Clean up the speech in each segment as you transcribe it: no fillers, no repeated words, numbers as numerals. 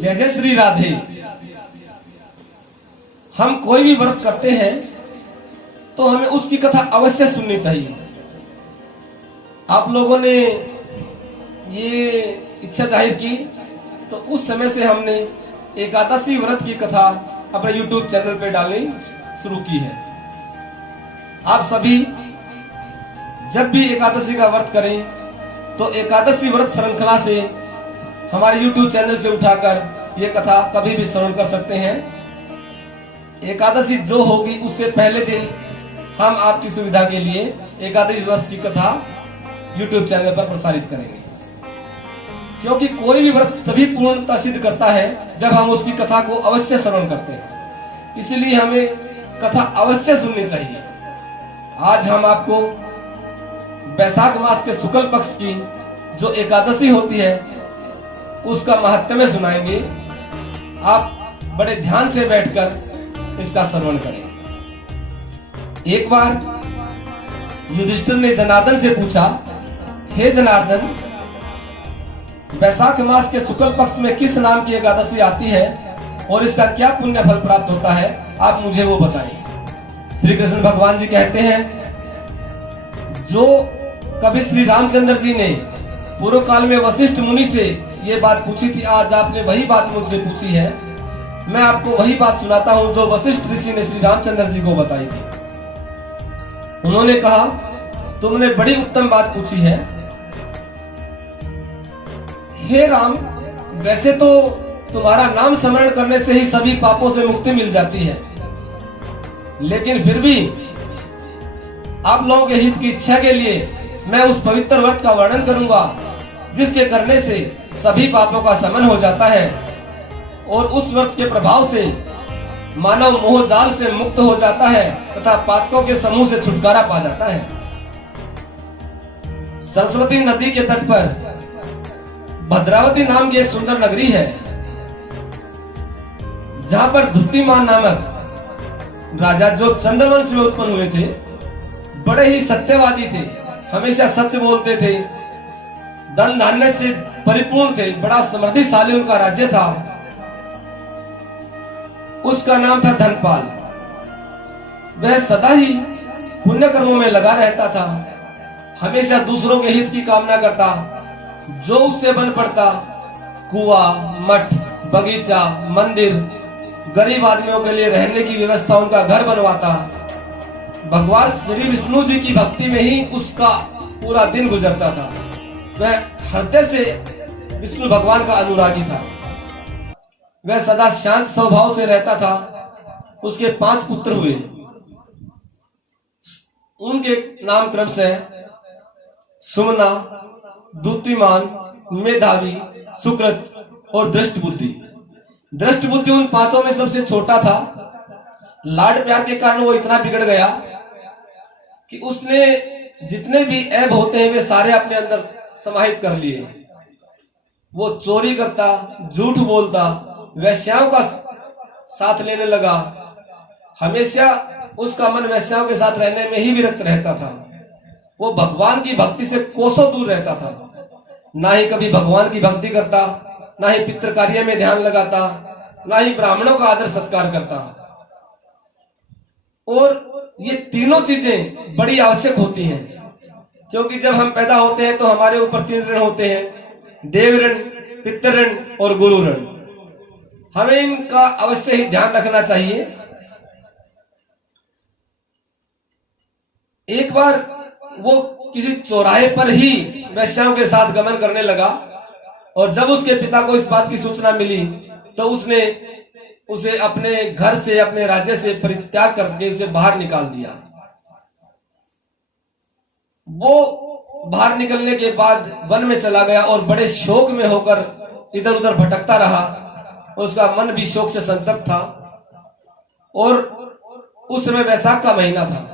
जय जय श्री राधे। हम कोई भी व्रत करते हैं तो हमें उसकी कथा अवश्य सुननी चाहिए। आप लोगों ने ये इच्छा जाहिर की तो उस समय से हमने एकादशी व्रत की कथा अपने YouTube चैनल पे डालनी शुरू की है। आप सभी जब भी एकादशी का व्रत करें तो एकादशी व्रत श्रृंखला से हमारे YouTube चैनल से उठाकर ये कथा कभी भी श्रवण कर सकते हैं। एकादशी जो होगी उससे पहले दिन हम आपकी सुविधा के लिए एकादशी व्रत की कथा YouTube चैनल पर प्रसारित करेंगे, क्योंकि कोई भी व्रत तभी पूर्णता सिद्ध करता है जब हम उसकी कथा को अवश्य श्रवण करते हैं। इसलिए हमें कथा अवश्य सुननी चाहिए। आज हम आपको वैशाख मास के शुक्ल पक्ष की जो एकादशी होती है उसका महत्व सुनाएंगे। आप बड़े ध्यान से बैठकर इसका श्रवण करें। एक बार युधिष्ठिर ने जनार्दन से पूछा, हे जनार्दन, वैशाख मास के शुक्ल पक्ष में किस नाम की एकादशी आती है और इसका क्या पुण्य फल प्राप्त होता है, आप मुझे वो बताएं। श्री कृष्ण भगवान जी कहते हैं, जो कभी श्री रामचंद्र जी ने पूर्व काल में वशिष्ठ मुनि से ये बात पूछी थी, आज आपने वही बात मुझसे पूछी है। मैं आपको वही बात सुनाता हूं जो वशिष्ठ ऋषि ने श्री रामचंद्र जी को बताई थी। उन्होंने कहा, तुमने बड़ी उत्तम बात पूछी है। हे राम, वैसे तो तुम्हारा नाम स्मरण करने से ही सभी पापों से मुक्ति मिल जाती है, लेकिन फिर भी आप लोगों के हित की इच्छा के लिए मैं उस पवित्र व्रत का वर्णन करूंगा जिसके करने से सभी पापों का शमन हो जाता है और उस व्रत के प्रभाव से मानव मोह जाल से मुक्त हो जाता है तथा पातकों के समूह से छुटकारा पा जाता है। सरस्वती नदी के तट पर भद्रावती नाम की एक सुंदर नगरी है, जहां पर धुष्टिमान नामक राजा जो चंद्रवंश में उत्पन्न हुए थे, बड़े ही सत्यवादी थे, हमेशा सच बोलते थे, धन धान्य से परिपूर्ण थे, बड़ा समृद्धिशाली उनका राज्य था। उसका नाम था धनपाल। वह सदा ही पुण्य कर्मों में लगा रहता था, हमेशा दूसरों के हित की कामना करता। जो उससे बन पड़ता, कुआं, मठ, बगीचा, मंदिर, गरीब आदमियों के लिए रहने की व्यवस्था, उनका घर बनवाता। भगवान श्री विष्णु जी की भक्ति में ही उसका पूरा दिन गुजरता था। वह हृदय से विष्णु भगवान का अनुरागी था। वह सदा शांत स्वभाव से रहता था। उसके 5 पुत्र हुए। उनके नाम क्रम से सुमना, द्युतिमान, मेधावी, सुकृत और दृष्ट बुद्धि। दृष्ट बुद्धि उन 5 में सबसे छोटा था। लाड प्यार के कारण वो इतना बिगड़ गया कि उसने जितने भी ऐब होते हैं वे सारे अपने अंदर समाहित कर लिए। वो चोरी करता, झूठ बोलता, वैश्याओं का साथ लेने लगा। हमेशा उसका मन वैश्याओं के साथ रहने में ही विरक्त रहता था। वो भगवान की भक्ति से कोसों दूर रहता था। ना ही कभी भगवान की भक्ति करता, ना ही पितृ कार्य में ध्यान लगाता, ना ही ब्राह्मणों का आदर सत्कार करता। और ये तीनों चीजें बड़ी आवश्यक होती हैं, क्योंकि जब हम पैदा होते हैं तो हमारे ऊपर 3 ऋण होते हैं, देव ऋण, पितृ ऋण और गुरु ऋण। हमें इनका अवश्य ही ध्यान रखना चाहिए। एक बार वो किसी चौराहे पर ही वैश्याओं के साथ गमन करने लगा और जब उसके पिता को इस बात की सूचना मिली तो उसने उसे अपने घर से, अपने राज्य से परित्याग करके उसे बाहर निकाल दिया। वो बाहर निकलने के बाद वन में चला गया और बड़े शोक में होकर इधर उधर भटकता रहा। उसका मन भी शोक से संतप्त था और उस समय वैशाख का महीना था।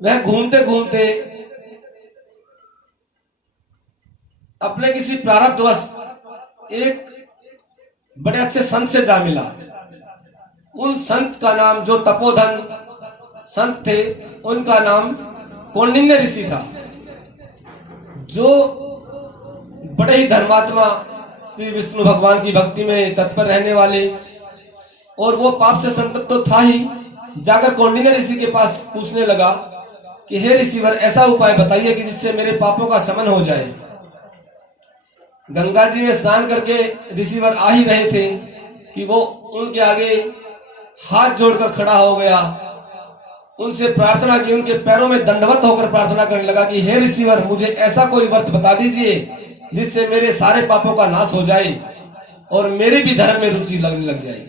वह घूमते घूमते अपने किसी प्रारब्धवश एक बड़े अच्छे संत से जा मिला। उन संत का नाम, जो तपोधन संत थे, उनका नाम कौंडिन्य ऋषि था, जो बड़े ही धर्मात्मा श्री विष्णु भगवान की भक्ति में तत्पर रहने वाले, और वो पाप से संतप्त तो था ही, जाकर कौंडिन्य ऋषि के पास पूछने लगा कि हे ऋषिवर, ऐसा उपाय बताइए कि जिससे मेरे पापों का शमन हो जाए। गंगा जी में स्नान करके ऋषिवर आ ही रहे थे कि वो उनके आगे हाथ जोड़कर खड़ा हो गया, उनसे प्रार्थना की, उनके पैरों में दंडवत होकर प्रार्थना करने लगा कि हे ऋषिवर, मुझे ऐसा कोई व्रत बता दीजिए जिससे मेरे सारे पापों का नाश हो जाए और मेरे भी धर्म में रुचि लगने लग जाए।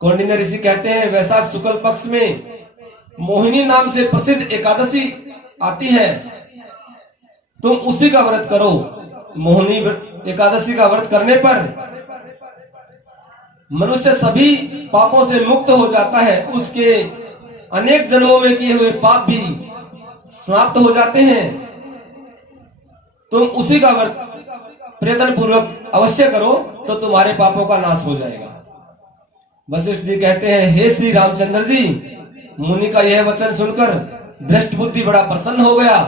कौंडिन्य ऋषि कहते हैं, वैशाख शुक्ल पक्ष में मोहिनी नाम से प्रसिद्ध एकादशी आती है, तुम उसी का व्रत करो। मोहिनी एकादशी का व्रत करने पर मनुष्य सभी पापों से मुक्त हो जाता है, उसके अनेक जन्मों में किए हुए पाप भी समाप्त हो जाते हैं। तुम उसी का व्रत प्रयत्न पूर्वक अवश्य करो तो तुम्हारे पापों का नाश हो जाएगा। वशिष्ठ जी कहते हैं, हे श्री रामचंद्र जी, मुनि का यह वचन सुनकर दृष्ट बुद्धि बड़ा प्रसन्न हो गया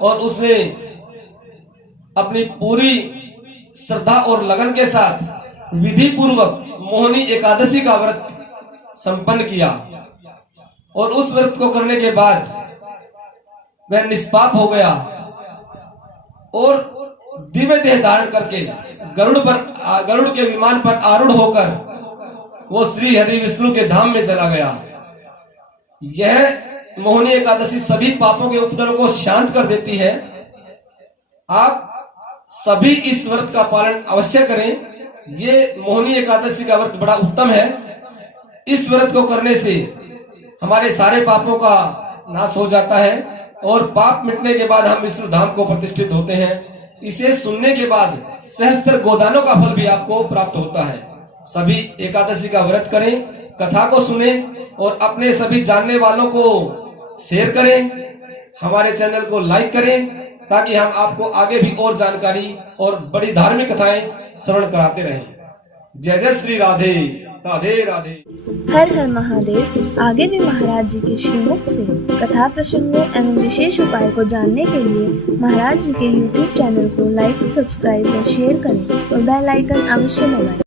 और उसने अपनी पूरी श्रद्धा और लगन के साथ विधि पूर्वक मोहिनी एकादशी का व्रत संपन्न किया, और उस व्रत को करने के बाद वह निष्पाप हो गया और दिव्य देह धारण करके गरुड़ के विमान पर आरूढ़ होकर वो श्री हरि विष्णु के धाम में चला गया। यह मोहिनी एकादशी सभी पापों के उपद्रव को शांत कर देती है। आप सभी इस व्रत का पालन अवश्य करें। ये मोहिनी एकादशी का व्रत बड़ा उत्तम है। इस व्रत को करने से हमारे सारे पापों का नाश हो जाता है और पाप मिटने के बाद हम विष्णु धाम को प्रतिष्ठित होते हैं। इसे सुनने के बाद सहस्त्र गोदानों का फल भी आपको प्राप्त होता है। सभी एकादशी का व्रत करें, कथा को सुने और अपने सभी जानने वालों को शेयर करें। हमारे चैनल को लाइक करें ताकि हम आपको आगे भी और जानकारी और बड़ी धार्मिक कथाएं श्रवण कराते रहें। जय जय श्री राधे राधे राधे। हर हर महादेव। आगे भी महाराज जी के श्रीमुख से कथा प्रसंगों एवं विशेष उपाय को जानने के लिए महाराज जी के YouTube चैनल को लाइक, सब्सक्राइब और शेयर करें और बेल आइकन अवश्य दबाएं।